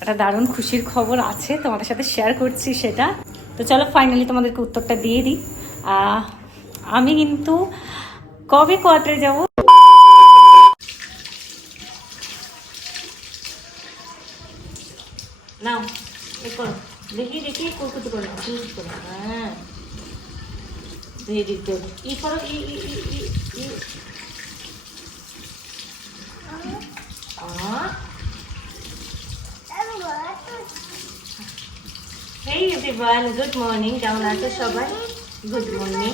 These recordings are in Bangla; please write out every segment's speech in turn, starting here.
একটা দারুণ খুশির খবর আছে, তোমাদের সাথে শেয়ার করছি সেটা। তো চলো ফাইনালি তোমাদেরকে উত্তরটা দিয়ে দিই। আমি কিন্তু কবে কোয়ার্টারে যাব? করো। দেখি। দেখি হেই এভরিওয়ান গুড মর্নিং কেমন আছো সবাই? গুড মর্নিং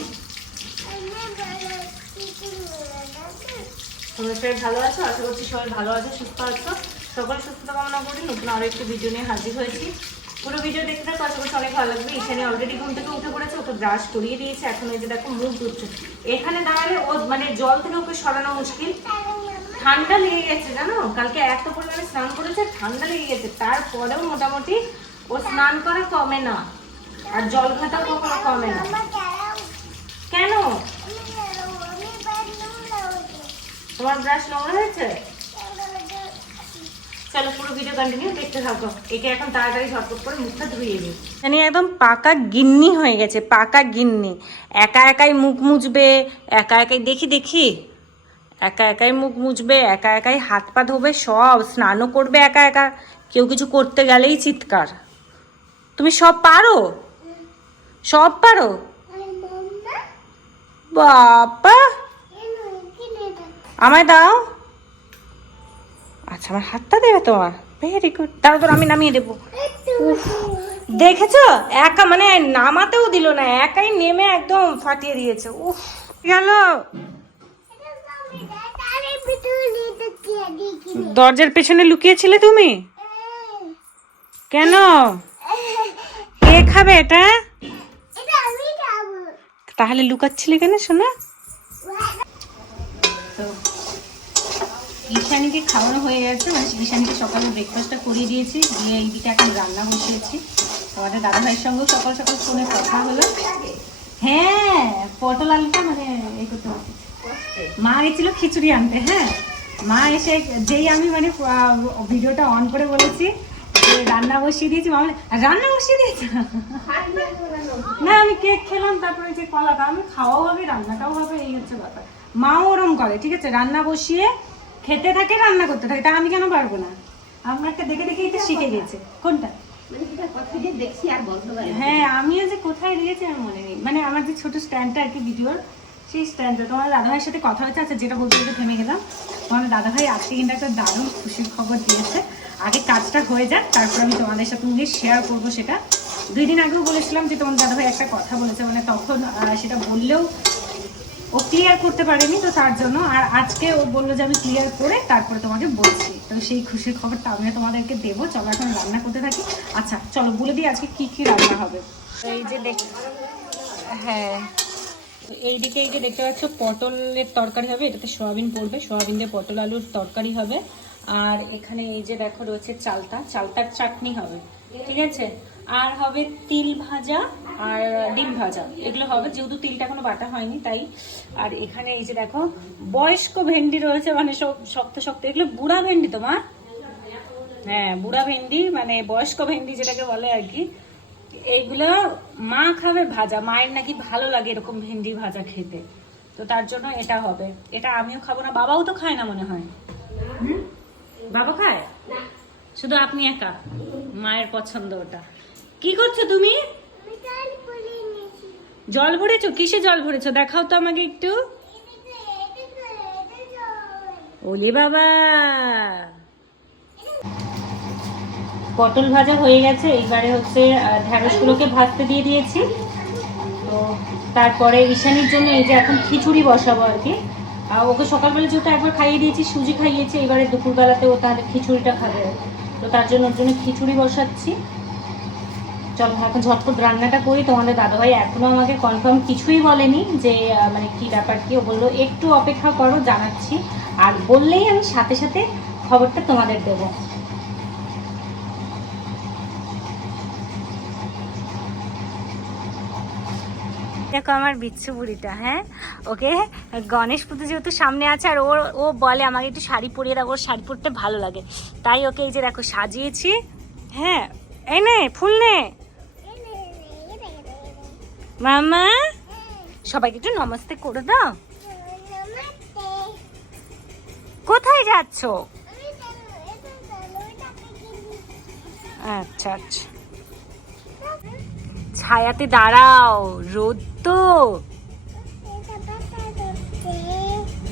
তোমরা ভালো আছো? আশা সবাই ভালো আছো, সুস্থ আছো। সকল সুস্থতা কামনা করি নতুন আরও একটি ভিডিও নিয়ে হাজির হয়েছি। পুরো ভিডিও দেখতে থাকো, আশা অনেক ভালো লাগবে। এখানে অলরেডি ঘুম থেকে উঠে পড়েছে, ওকে ব্রাশ করিয়ে দিয়েছে। এখন এই যে দেখো, মুখ ধুচ্ছে। এখানে দাঁড়ালে ও মানে জল থেকে ওকে সরানো মুশকিল। ঠান্ডা লেগে গেছে, জানো? কালকে এত পরিমাণে স্নান করেছে, ঠান্ডা লেগে গেছে। তারপরেও মোটামুটি ও স্নান করা কমে না। আর জল ঘাটাও কখনো কমে না। কেন? তোমার ব্রাশ নোংরা হয়েছে? তাড়াতাড়ি মানে একদম পাকা হয়ে গেছে, পাকা গিন্নি। একা একাই মুখ মুছবে, একা একাই দেখি দেখি। একা একাই মুখ মুছবে, একা একাই হাত পা ধোবে, সব স্নানও করবে একা একা। কেউ কিছু করতে গেলেই চিৎকার। তুমি সব পারো? সব পারো? বাবা আমায় দাও। আচ্ছা আমার হাতটা দেবে তোমার? ভেরি গুড দাঁড়ো তো আমি নামিয়ে দেবো। দেখেছ? একা মানে নামাতেও দিল না, একাই নেমে একদম ফাটিয়ে দিয়েছে। উফ গেল দরজার পেছনে লুকিয়েছিলে তুমি? কেন? কে খাবে এটা? তাহলে লুকাচ্ছিলে কেন শোনা তো ঈশানীকে খাওয়ানো হয়ে গেছে মানে ঈশানীকে সকালে ব্রেকফাস্টটা করিয়ে দিয়েছি দিয়ে এইদিকে এখন রান্না বসিয়েছি। তোমাদের দাদা ভাইয়ের সঙ্গেও সকাল সকাল ফোনে কথা হলো। হ্যাঁ পটল আলুটা মানে এই করতে মা গেছিল খিচুড়ি আনতে হ্যাঁ। মা এসে যেই আমি মানে ভিডিওটা অন করে বলেছি রান্না বসিয়ে দিয়েছি রান্না বসিয়ে দিয়েছি? না আমি কেক খেলাম তারপরে যে কলাটা আমি খাওয়াও হবে রান্নাটাও হবে এই হচ্ছে ব্যাপার। মাও ওরম করে ঠিক আছে? রান্না বসিয়ে খেতে থাকে রান্না করতে থাকে তা আমি কেন পারব না? আপনাকে দেখে দেখে এটা শিখে গেছে। কোনটা? হ্যাঁ আমিও যে কোথায় দিয়েছি আমার মনে নেই। মানে আমার যে ছোট স্ট্যান্ডটা আর কি ভিডিওর সেই স্ট্যান্ডটা তোমার দাদাভাইয়ের সাথে কথা হয়েছে আচ্ছা যেটা বলতে বলতে থেমে গেলাম। তোমার দাদাভাই আজকে কিন্তু একটা দারুণ খুশির খবর দিয়েছে। আগে কাজটা হয়ে যাক, তারপর আমি তোমাদের সাথে গিয়ে শেয়ার করব সেটা। দুই দিন আগেও বলেছিলাম যে তোমার দাদাভাই একটা কথা বলেছে মানে তখন সেটা বললেও ও ক্লিয়ার করতে পারেনি তো তার জন্য। আর আজকে ও বলল যে আমি ক্লিয়ার করে তারপরে তোমাকে বলছি। তো সেই খুশির খবরটা আমি তোমাদেরকে দেবো। চলো এখন রান্না করতে থাকি। আচ্ছা চলো বলে দিই আজকে কি কি রান্না হবে। এই যে দেখ হ্যাঁ। এইদিকে এই যে দেখতে পাচ্ছ, পটলের তরকারি হবে, এটাতে সয়াবিন পড়বে সয়াবিন দিয়ে পটল আলুর তরকারি হবে। আর এখানে এই যে দেখো রয়েছে চালতা, চালতার চাটনি হবে, ঠিক আছে? আর হবে তিল ভাজা আর ডিম ভাজা, এগুলো হবে, যেহেতু তিলটা এখনও বাটা হয়নি, তাই। আর এখানে এই যে দেখো, বয়স্ক ভেন্ডি রয়েছে মানে সব শক্ত শক্ত, এগুলো বুড়া ভেন্ডি তোমার? হ্যাঁ বুড়া ভেন্ডি মানে বয়স্ক ভেন্ডি যেটাকে বলে আর কি। এইগুলো মা খাবে ভাজা। মায়ের নাকি ভালো লাগে এরকম ভেন্ডি ভাজা খেতে। তো তার জন্য এটা হবে। এটা আমিও খাব না বাবাও তো খায় না মনে হয়। হুম? বাবা খায়? শুধু আপনি একা? মায়ের পছন্দ ওটা। কি করছ তুমি? জল ভরেছো? কিসে জল ভরেছো? দেখাও তো আমাকে একটু। ওলে বাবা। পটল ভাজা হয়ে গেছে। এইবারে হচ্ছে ঢ্যাঁড়সগুলোকে ভাজতে দিয়ে দিয়েছি। তো তারপরে ঈশানির জন্য এই যে এখন খিচুড়ি বসাবো আর কি। ওকে সকালবেলা যেহেতু একবার খাইয়ে দিয়েছি, সুজি খাইয়েছি এবারে দুপুরবেলাতে ও তাহলে খিচুড়িটা খাবে। তো তার জন্য ওর জন্য খিচুড়ি বসাচ্ছি। চলো এখন ঝটপট রান্নাটা করি। তোমাদের দাদাভাই এখনও আমাকে কনফার্ম কিছুই বলেনি যে মানে কি ব্যাপার, কি ও বলল। একটু অপেক্ষা করো, জানাচ্ছি। আর বললেই আমি সাথে সাথে খবরটা তোমাদের দেবো। দেখো আমার বিচ্ছু বুড়িটা হ্যাঁ? ওকে? গণেশ পুজো যেহেতু সামনে আছে, আর ওর, ও বলে আমাকে একটু শাড়ি পরিয়ে দাও, ওর শাড়ি পরতে ভালো লাগে। তাই ওকে এই যে দেখো সাজিয়েছি। হ্যাঁ এই নে, ফুল নে। মামা? সবাইকে একটু নমস্তে করে দাও। কোথায় যাচ্ছ? আচ্ছা আচ্ছা। ছায়াতে দাঁড়াও রোদ তো।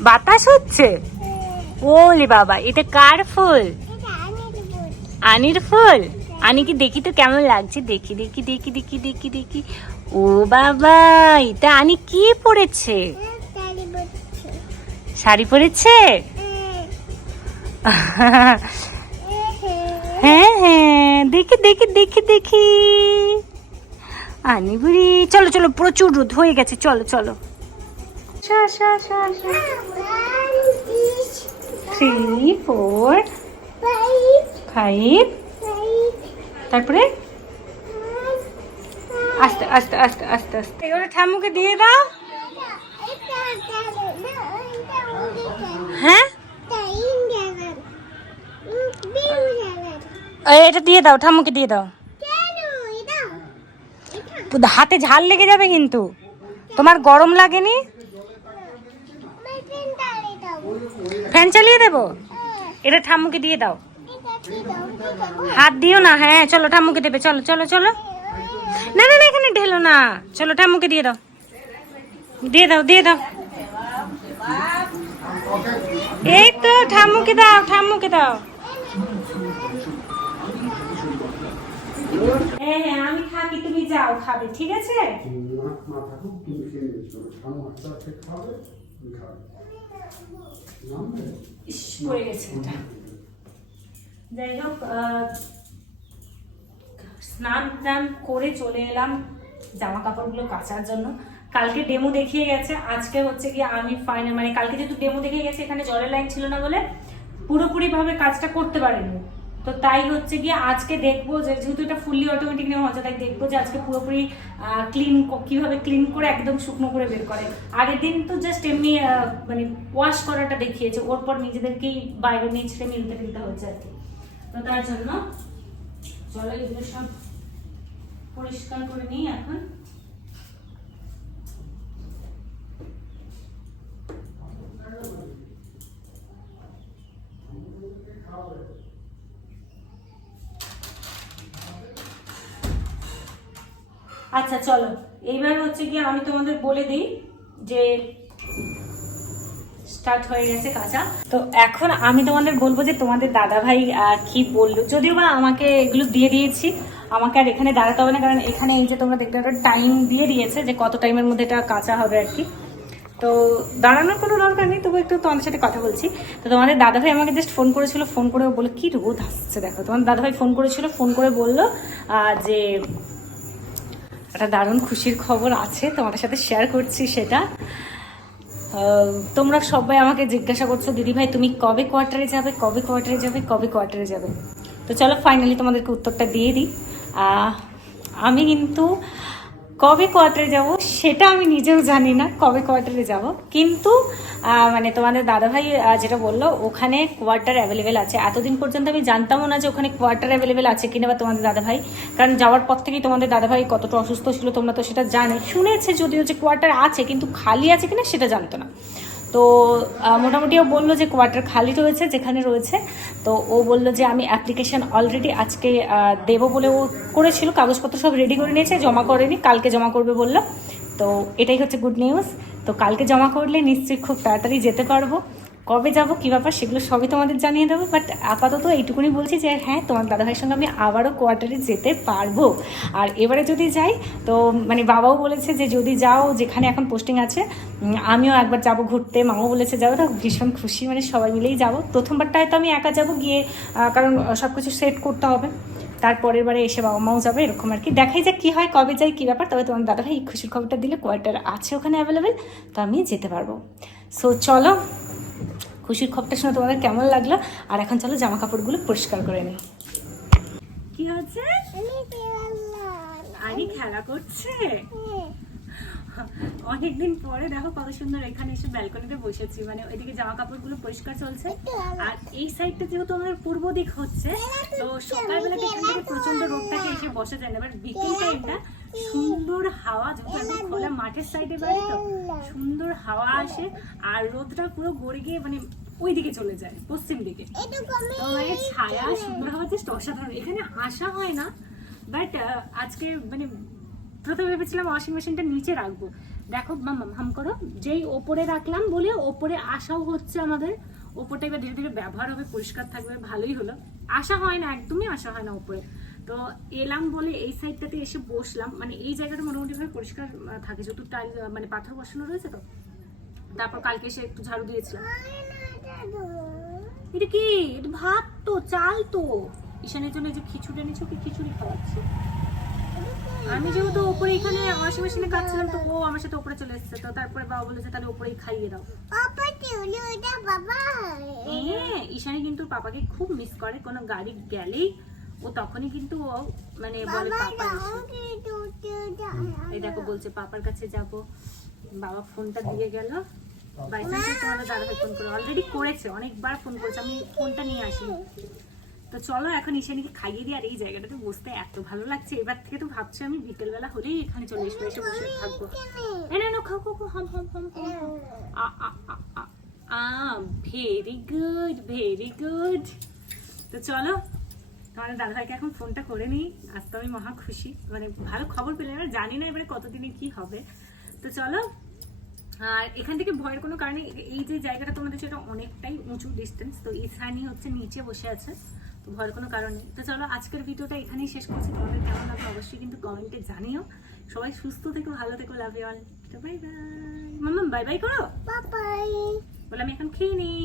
বাতাস হচ্ছে? ওলে বাবা এটা কার ফুল? আনির ফুল? আনি কি দেখি তো কেমন লাগছে? দেখি দেখি দেখি দেখি দেখি দেখি। ও বাবা এটা আনি কি পরেছে শাড়ি পরেছে হ্যাঁ হ্যাঁ দেখি দেখি দেখি দেখি। আনি বুড়ি চলো চলো প্রচুর রোদ হয়ে গেছে চলো চলো। থ্রি ফোর ফাইভ তারপরে? আস্তে আস্তে আস্তে আস্তে আস্তে। এগুলো ঠাম্মুকে দিয়ে দাও। হ্যাঁ? এটা দিয়ে দাও ঠাম্মুকে দিয়ে দাও। হাতে ঝাল লেগে যাবে কিন্তু। তোমার গরম লাগেনি? ফ্যান চালিয়ে দেবো? এটা ঠাম্মুকে দিয়ে দাও। হাত দিও না হ্যাঁ চলো ঠাম্মুকে দেবে, চলো চলো চলো। না না না, এখানে ঢেলো না। চলো ঠাম্মুকে দিয়ে দাও। দিয়ে দাও দিয়ে দাও। এই তো, ঠাম্মুকে দাও ঠাম্মুকে দাও। থাকি তুমি যাও খাবে ঠিক আছে? ইস, পড়ে যাই হোক স্নান টান করে চলে এলাম জামা কাপড়গুলো কাচার জন্য। কালকে ডেমো দেখিয়ে গেছে আজকে হচ্ছে কি আমি ফাইনাল মানে কালকে যেহেতু ডেমো দেখিয়ে গেছে এখানে জলের লাইন ছিল না বলে পুরোপুরি ভাবে কাজটা করতে পারিনি। তো তাই হচ্ছে গিয়ে আজকে দেখব যে, যেহেতু এটা ফুললি অটোমেটিক নেওয়া হচ্ছে, তাই দেখব যে আজকে পুরোপুরি ক্লিন কীভাবে ক্লিন করে একদম শুকনো করে বের করে। আগের দিন তো জাস্ট এমনি মানে ওয়াশ করাটা দেখিয়েছে ওর পর নিজেদেরকেই বাইরে নিয়ে ছেড়ে মিলতে মিলতে হচ্ছে আর কি। তো তার জন্য, চলো এগুলো সব পরিষ্কার করে নিই এখন। চলো, এইবার হচ্ছে কি আমি তোমাদের বলে দিই যে স্টার্ট হয়ে গেছে কাঁচা। তো এখন আমি তোমাদের বলব যে তোমাদের দাদা ভাই কি বলল। যদিও বা আমাকে এগুলো দিয়ে দিয়েছি, আমাকে আর এখানে দাঁড়াতে হবে না, কারণ এখানে এই যে তোমরা দেখতে একটা টাইম দিয়ে দিয়েছে যে কত টাইমের মধ্যে এটা কাঁচা হবে আর কি। তো দাঁড়ানোর কোনো দরকার নেই, তবু একটু তোমাদের সাথে কথা বলছি। তো তোমাদের দাদা ভাই আমাকে জাস্ট ফোন করেছিল ফোন করে বলে কি রোদ আসছে দেখো। তোমার দাদা ভাই ফোন করেছিল ফোন করে বলল যে একটা দারুণ খুশির খবর আছে, তোমাদের সাথে শেয়ার করছি সেটা। তোমরা সবাই আমাকে জিজ্ঞাসা করছ, দিদি ভাই, তুমি কবে কোয়ার্টারে যাবে, কবে কোয়ার্টারে যাবে, কবে কোয়ার্টারে যাবে? তো চলো ফাইনালি তোমাদেরকে উত্তরটা দিয়ে দিই। আমি কিন্তু কবে কোয়ার্টারে যাব সেটা আমি নিজেও জানি না, কবে কোয়ার্টারে যাব। কিন্তু মানে তোমাদের দাদাভাই যেটা বলল, ওখানে কোয়ার্টার অ্যাভেলেবেল আছে। এতদিন পর্যন্ত আমি জানতামও না যে ওখানে কোয়ার্টার অ্যাভেলেবেল আছে কিনা বা তোমাদের দাদাভাই। কারণ যাওয়ার পর থেকেই তোমাদের দাদাভাই কতটা অসুস্থ ছিল তোমরা তো সেটা জানে। শুনেছে যদিও যে কোয়ার্টার আছে, কিন্তু খালি আছে কিনা সেটা জানতো না। তো মোটামুটি ও বলল যে কোয়ার্টার খালি রয়েছে যেখানে রয়েছে। তো ও বলল যে আমি অ্যাপ্লিকেশন অলরেডি আজকে দেব বলে ও করেছিল। কাগজপত্র সব রেডি করে নিয়েছে, জমা করেনি, কালকে জমা করবে বলল। তো এটাই হচ্ছে গুড নিউজ তো কালকে জমা করলে নিশ্চয়ই খুব তাড়াতাড়ি যেতে পারব। কবে যাব, কী ব্যাপার, সেগুলো সবই তোমাদের জানিয়ে দেবো বাট আপাতত এইটুকুনি বলছি যে হ্যাঁ তোমার দাদাভাইয়ের সঙ্গে আমি আবারও কোয়ার্টারে যেতে পারব। আর এবারে যদি যাই, তো মানে বাবাও বলেছে যে, যদি যাও, যেখানে এখন পোস্টিং আছে আমিও একবার যাব ঘুরতে, মামাও বলেছে যাব তো ভীষণ খুশি মানে সবাই মিলেই যাব। প্রথমবারটা তো আমি একা যাব গিয়ে কারণ সব কিছু সেট করতে হবে। তারপরের বারে এসে বাবা মাও যাবে, এরকম আর কি। দেখাই যাক কী হয়, কবে যাই, কী ব্যাপার, তবে তোমার দাদাভাই এই খুশির খবরটা দিলে কোয়ার্টার আছে ওখানে অ্যাভেলেবেল তো আমি যেতে পারব। সো চলো খুশির খবরটা শুনে তোমাদের কেমন লাগল? আর এখন চলো জামা কাপড়গুলো পরিষ্কার করে নিই। কি হচ্ছে আরে খেলা করছে? অনেকদিন পরে দেখো কত সুন্দর এখানে এসে ব্যালকনিতে বসেছি। মানে ওইদিকে জামা কাপড়গুলো পরিষ্কার চলছে। আর এই সাইডটা যেহেতু আমাদের পূর্ব দিক হচ্ছে তো সকালবেলা এখান থেকে প্রচণ্ড রোদটাকে এসে বসা যায় না। এবার বিকেল টাইমটা সুন্দর হাওয়া খোলা মাঠের সাইডে বাড়ি তো? সুন্দর হাওয়া আসে আর রোদটা পুরো গড়ে গিয়ে মানে ওই দিকে চলে যায়, পশ্চিম দিকে। ছায়া, সুন্দর হাওয়া জাস্ট অসাধারণ। এখানে আসা হয় না বাট আজকে মানে প্রথমে ভেবেছিলাম ওয়াশিং মেশিনটা নিচে রাখব। দেখো হাম করো, যেই ওপরে রাখলাম বলে ওপরে আসাও হচ্ছে আমাদের। ওপরটা এবার ধীরে ধীরে ব্যবহার হবে, পরিষ্কার থাকবে, ভালোই হলো। আসা হয় না, একদমই আসা হয় না ওপরে। তো এলাম বলে এই সাইডটাতে এসে বসলাম। মানে এই জায়গাটা মোটামুটি ভাবে পরিষ্কার থাকে। যেহেতু টাইল মানে পাথর বসানো রয়েছে তো তারপর কালকে এসে একটু ঝাড়ু দিয়েছিলাম। এটা কি? এটা ভাত তো চাল তো। ঈশানের জন্য যে খিচুড়ি এনেছো ওকে খিচুড়ি খাওয়াচ্ছি। আমি যেহেতু ওপরে এখানে ওয়াশিং মেশিনে কাজ ছিলাম তো ও আমার সাথে ওপরে চলে এসেছে। তো তারপরে বাবা বলে যে তাহলে ওপরেই খাইয়ে দাও। হ্যাঁ ঈশানি কিন্তু পাপাকে খুব মিস করে। কোনো গাড়ি গেলেই ও তখনই কিন্তু ও মানে বলে পাপা এই দেখো বলছে পাপার কাছে যাব। বাবা ফোনটা দিয়ে গেল। বাই চান্সে তোমাদের দাদাভাই ফোন করে অলরেডি করেছে অনেকবার ফোন করেছে আমি ফোনটা নিয়ে আসিনি। তো চলো এখন ঈশানীকে খাইয়ে দিই আর এই জায়গাটাতে বসতে এত ভালো লাগছে। এবার থেকে তো ভাবছি আমি বিকেলবেলা হলেই এখানে চলে এসে এসে বসে থাকব। না না খাও খাও হাম হাম হাম আ আ আ আ ভেরি গুড ভেরি গুড তো চলো তোমাদের দাদাভাইকে এখন ফোনটা করে নিই। আজ তো আমি মহা খুশি। মানে ভালো খবর পেলে এবার জানি না এবারে কতদিনে কি হবে। তো চলো আর এখান থেকে ভয়ের কোনো কারণে এই যে জায়গাটা তোমাদের সেটা অনেকটাই উঁচু ডিস্টেন্স তো ইসানি হচ্ছে নিচে বসে আছে তো ভয়ের কোনো কারণ নেই। তো চলো আজকের ভিডিওটা এখানেই শেষ করছি। তোমাদের কেমন লাগল অবশ্যই কিন্তু কমেন্টে জানিও। সবাই সুস্থ থেকো ভালো থেকো love you all bye bye mamma bye bye করো? বাই বলে আমি এখন খেয়ে নিই.